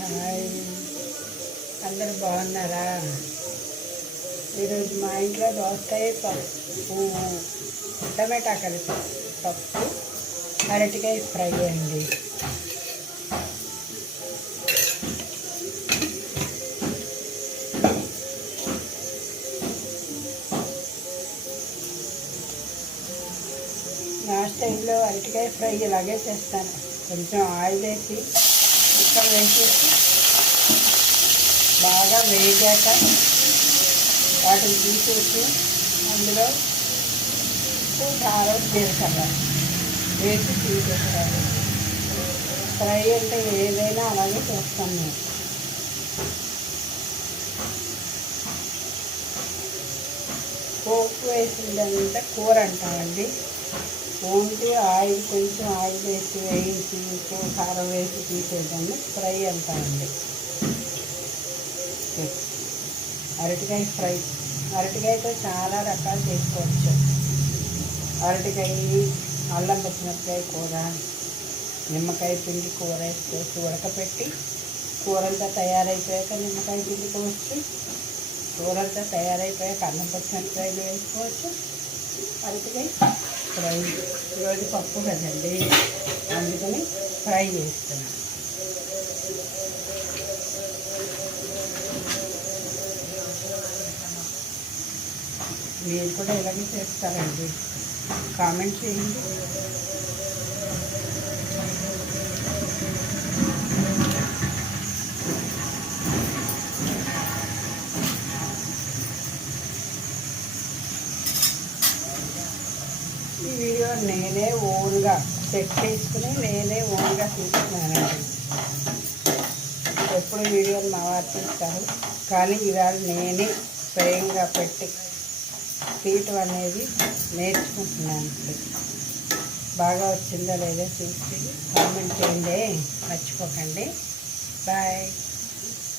Hi, అందరు బాగున్నారా? ఈరోజు మా ఇంట్లో దోసకాయ పప్పు, టమాటా కలిపి పప్పు, అరటికాయ ఫ్రై అండి. నా స్టైల్లో అరటికాయ ఫ్రై ఇలాగే చేస్తాను. కొంచెం ఆయిల్ వేసి ముక్కలు వేసేసి బాగా వేగాక వాటిని తీసేసి అందులో ఉప్పు, కారం, జీలకర్ర వేసి తీసేస్తాను. ఫ్రై అంటే ఏదైనా అలాగే చేస్తాను నేను. పోపు వేసిందంటే కూర అంటామండి. ఓన్లీ ఆయిల్, కొంచెం ఆయిల్ వేసి వేయించి ఉప్పు, కారం వేసి తీసేదాన్ని ఫ్రై అంటామండి. అరటికాయ ఫ్రై, అరటికాయతో చాలా రకాలు చేసుకోవచ్చు. అరటికాయ, అల్లం పచ్చిమిరపకాయ కూర, నిమ్మకాయ పిండి కూర వేసి ఉడకపెట్టి కూరంతా తయారైపోయాక నిమ్మకాయ పిండి కోసి కూరంతా తయారైపోయాక అల్లం పచ్చిమిరపకాయలు వేసుకోవచ్చు. అరటికాయ ఫ్రై ఈరోజు పప్పు కదండి, అందుకని ఫ్రై చేస్తున్నాను. మీరు కూడా ఇలాగే చేస్తారండి? కామెంట్ చేయండి. ఈ వీడియో నేనే ఓన్గా సెట్ చేసుకుని నేనే ఓన్గా తీసుకున్నానండి. ఎప్పుడు వీడియోలు మా వారు తీస్తారు, కానీ ఇవాళ నేనే స్వయంగా పెట్టి తీయటం అనేది నేర్చుకుంటున్నాను. బాగా వచ్చిందా లేదా చూసి కామెంట్ చేయండి, మర్చిపోకండి. బాయ్.